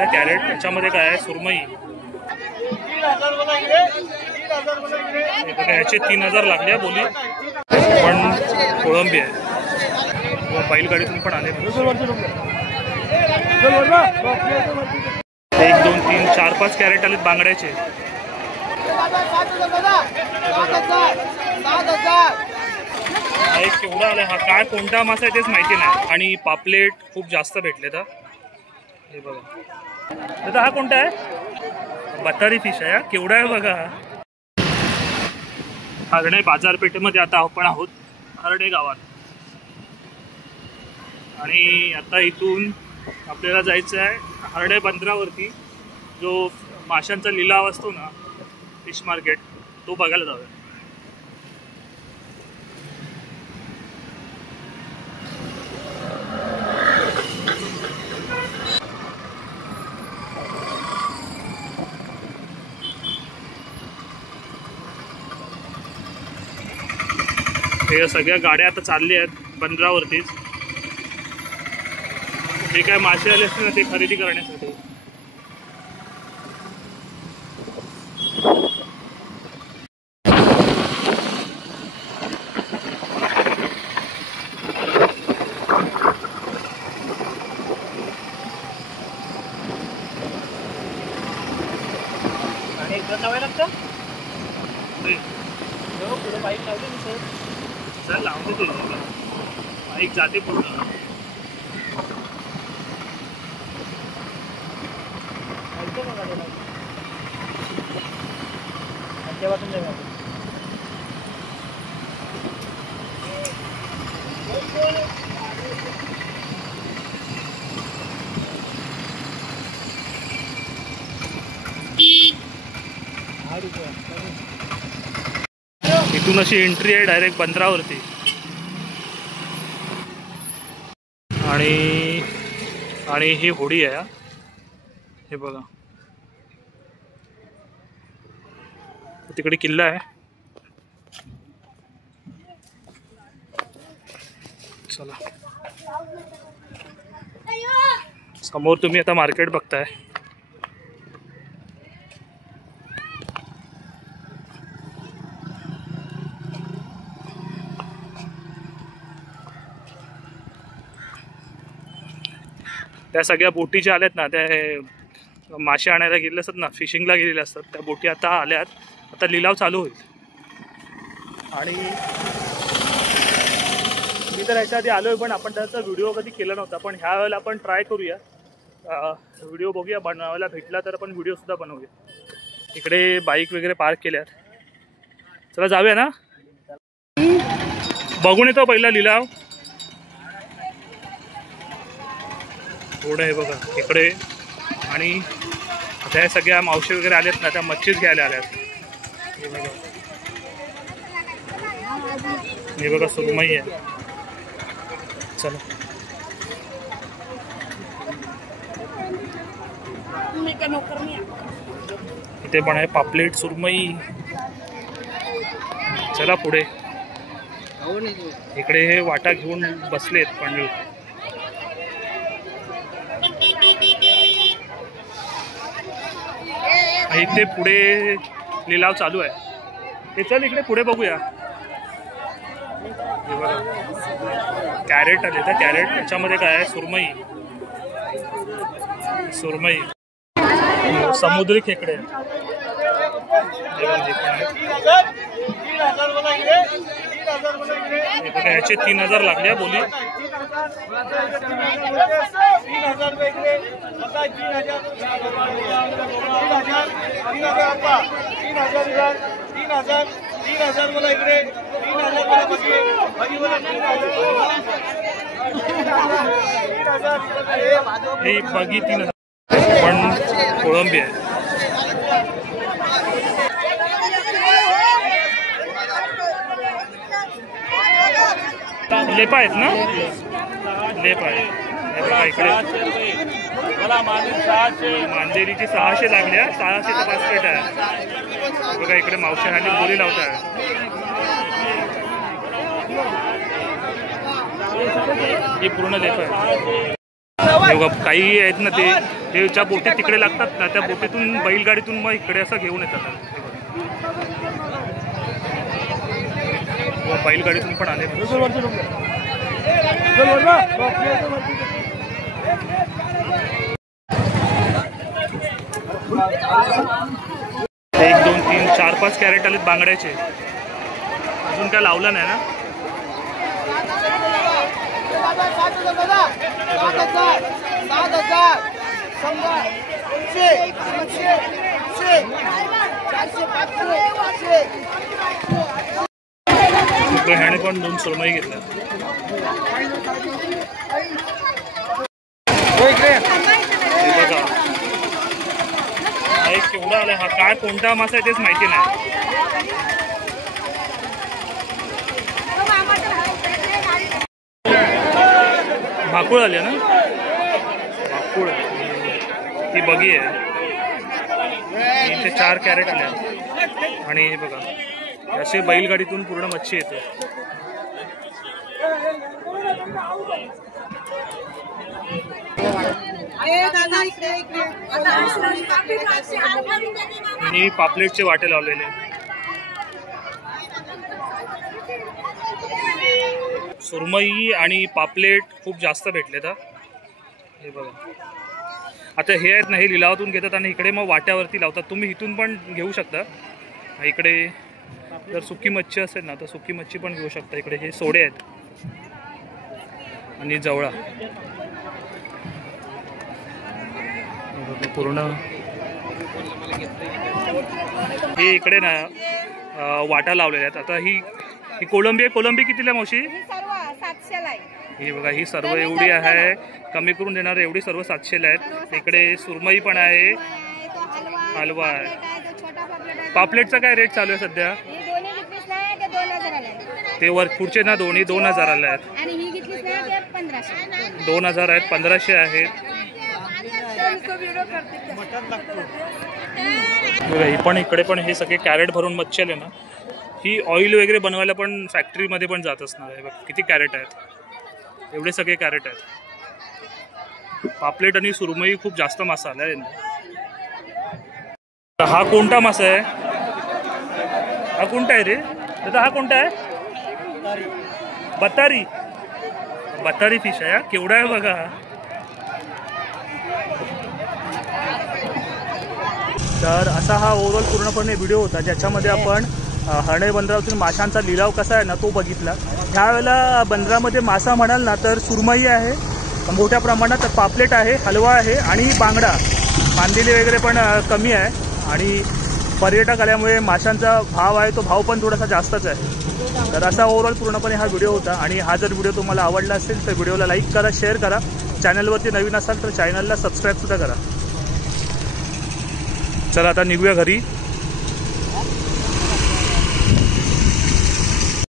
येतं कॅरेट. त्याच्यामध्ये काय आहे सुरमई बघा, याचे 3000 लागले बोली. पण कोळंबी आहे, बैलगाडीतून पण आले. 1 2 3 4 5 कॅरेट आलेत बांगड्याचे. केवढा आलाय हा, काय कोणता मासा आहे तेच माहिती नाही. आणि पापलेट खूप जास्त भेटले तर हे बघा. आता हा कोणता आहे? बतारी फिश आहे. केवढा आहे बघा. हरणे बाजारपेठेमध्ये आता आपण आहोत, हरणे गावात. आणि आता इथून आपल्याला जायचं आहे हरणे बंदरावरती, जो माशांचा लिलाव असतो ना, फिश मार्केट, तो बघायला जाऊया. हे सगळ्या गाड्या आता चालल्या आहेत बंदरावरतीच. जे काय मासे आले असते ना ते खरेदी करण्यासाठी. आणि एकदम लावायला लागतं. पुढे बाईक लावली ना सर, सर लावते ते बाईक जाते पूर्ण. इथून अशी एंट्री आहे डायरेक्ट बंदरावरती. आणि ही होडी आहे, हे बघा. तिकडे किल्ला आहे. चला, समोर तुम्ही आता मार्केट बघताय. त्या सगळ्या बोटी ज्या आल्यात ना, त्या मासे आणायला गेलेले असतात ना, फिशिंगला गेलेले असतात, त्या बोटी आता आल्यात. आता लिलाव चालू होईल. आणि मी तर ह्याच्या आधी आलो आहे, पण आपण त्याचा व्हिडिओ कधी केला नव्हता. पण ह्या वेळेला आपण ट्राय करूया, व्हिडिओ बघूया. बनवायला भेटला तर आपण व्हिडिओसुद्धा बनवूया. इकडे बाईक वगैरे पार्क केल्यात. चला जाऊया ना, बघून येतो पहिला लिलाव. थोडं आहे बघा इकडे. आणि आता ह्या सगळ्या मावशी वगैरे आल्यात ना, त्या मच्छीच घ्यायला आल्यात. हे बघा, हे बघा सुरमई आहे. चला, इथे पण आहे पापलेट, सुरमई. चला पुढे. इकडे हे वाटा घेऊन बसलेत पण. इथे पुढे लिलाव चालू आहे. हे चल इकडे पुढे बघूया. हे बघा कॅरेट आले तर कॅरेट. त्याच्यामध्ये काय आहे सुरमई, सुरमई, समुद्री खेकडे. याचे 3000 लागले बोली. बघी 3000. पण कोळंबी आहे. लेपा आहेत ना, लेप आहे. इकडे मांदेरीची 600 लागल्या. 600चा बास्केट आहे बघा. इकडे मावशी हाली बोली लावत आहे. ही पूर्ण लेप आहे. काही आहेत ना ते हे ज्या बोटी तिकडे लागतात ना त्या बोटीतून बैलगाडीतून मग इकडे असं घेऊन येतात. बैलगाडीतून पण आले. 1 2 3 4 5 कॅरेट आलेत बांगड्याचे. अजून काय लावलं नाही ना. ह्याने पण 2 सुरमई घेतल्या. बघा हा एक केवढा आलाय. हा काय कोणता मासा आहे तेच माहिती नाही. भाकुळ आले ना. भाकुळ ती बगी आहे. 3 ते 4 कॅरेट आल्या. आणि हे बघा असे बैलगाडीतून पूर्ण मच्छी येते. आणि पापलेटचे वाटे लावलेले. सुरमई आणि पापलेट खूप जास्त भेटलेत. हे बघा आता हे आहेत ना, हे लिलावातून घेतात आणि इकडे मग वाट्यावरती लावतात. तुम्ही इथून पण घेऊ शकता. इकडे जर सुकी मच्छी असेल ना तर सुकी मच्छी पण घेऊ शकता. इकडे हे सोडे आहेत आणि जवळा पूर्ण. हे इकडे ना वाटा लावलेल्या आहेत. आता ही कोलंबी आहे. कोलंबी कितीला मावशी? ही बघा ही सर्व एवढी आहे. कमी करून देणार एवढी सर्व 700ला आहेत. इकडे सुरमई पण आहे. हलवा आहे. पापलेटचा काय रेट चालू आहे सध्या? ते वर पुढचे ना दोन्ही 2000ला आहेत. 2000 आहेत. 1500 आहेत. ही पण इकडे पण हे सगळे कॅरेट भरून मच्छी आले ना. ही ऑइल वगैरे बनवायला पण फॅक्टरीमध्ये पण जात असणार आहे. किती कॅरेट आहेत. एवढे सगळे कॅरेट आहेत. पापलेट आणि सुरमई खूप जास्त मासा आला आहे. हा कोणता मासा आहे? हा कोणता आहे रे दादा? हा कोणता आहे? बतारी. बतारी फिश आहे. केवढा आहे बघा. तर असा हा ओव्हरऑल पूर्णपणे व्हिडिओ होता ज्याच्यामध्ये आपण हर्णे बंदरातून माशांचा लिलाव कसा आहे ना तो बघितला. ह्यावेळेला बंदरामध्ये मासा म्हणाल ना तर सुरमई आहे मोठ्या प्रमाणात, पापलेट आहे, हलवा आहे आणि बांगडा. मांदेली वगैरे पण कमी आहे. आणि पर्यटक आल्यामुळे माशांचा भाव आहे तो भाव पण थोडासा जास्तच आहे. तर असा ओव्हरऑल पूर्णपणे हा व्हिडिओ होता. आणि हा जर व्हिडिओ तुम्हाला आवडला असेल तर व्हिडिओला लाईक करा, शेअर करा. चॅनलवरती नवीन असाल तर चॅनलला सबस्क्राईबसुद्धा करा. चला आता निघूया घरी.